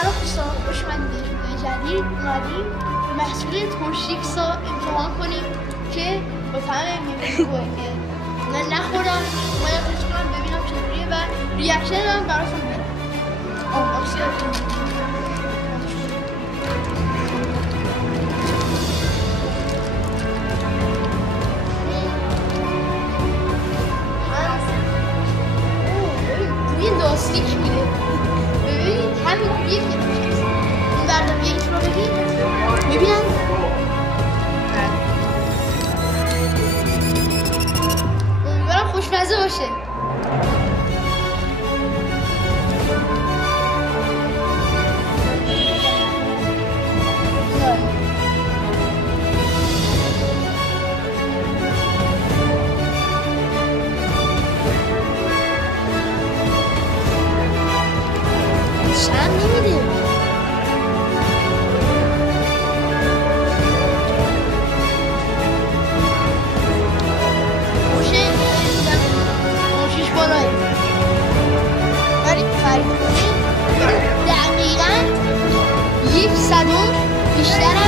سلام دوستان، خوش اومدید به ویدیو جدید. اومدیم محصول تورشیکس رو امتحان کنیم که با طعم میوه که من نخورم اومدم تست کنم ببینم چطوریه و ریاکشن هم براتون میدم. ببین لاستیک میده. ببین همین یک این بردم یک رو ببینم امیدوارم خوشمزه باشه. شرم نمیده. خوشش بالایی ولی خرید کنید دقیقا 1 صدم بیشتر